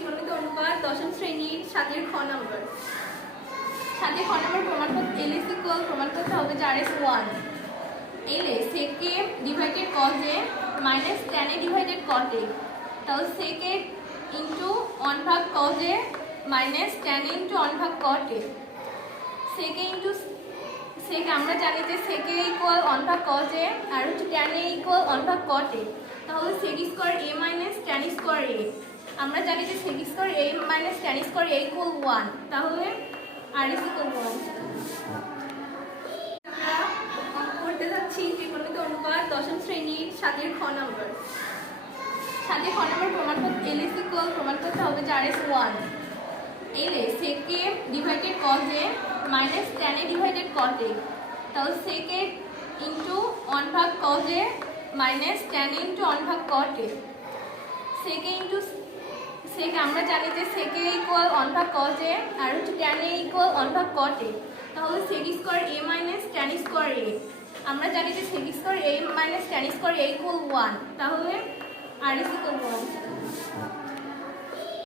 ত্রিকোণমিতি অনুপাত দশম শ্রেণীর 7 খ নম্বর। 7 খ নম্বর প্রমাণ করতে LS ইকুয়াল প্রমাণ করতে হবে যে RS 1। LS sec a divided cos a minus tan a divided cot a, তাহলে sec a ইন্টু 1 ভাগ cos a minus tan a into 1 ভাগ cot a। sec a into sec আমরা জানি যে sec a ইকুয়াল 1 ভাগ cos a আর হচ্ছে tan a equal 1 ভাগ cot a, তাহলে sec square a minus tan square a। আমরা জানি যে sec square a minus tan square a equal 1, তাহলে RS ইকুয়াল 1। করতে যাচ্ছি ত্রিকোণমিতি অনুপাত দশম শ্রেণীর 7 খ নম্বর। 7 খ নম্বর প্রমাণ করতে LS ইকুয়াল প্রমাণ করতে হবে যে RS 1। LS sec a divided cos a minus tan a divided cot a, তাহলে sec a ইন্টু 1 ভাগ cos a minus tan a into 1 ভাগ cot a। sec a into sec আমরা জানি যে sec a ইকুয়াল 1 ভাগ cos a আর হচ্ছে tan a equal 1 ভাগ cot a, তাহলে sec square a minus tan square a। আমরা জানি যে sec square a minus tan square a equal 1, তাহলে RS ইকুয়াল 1।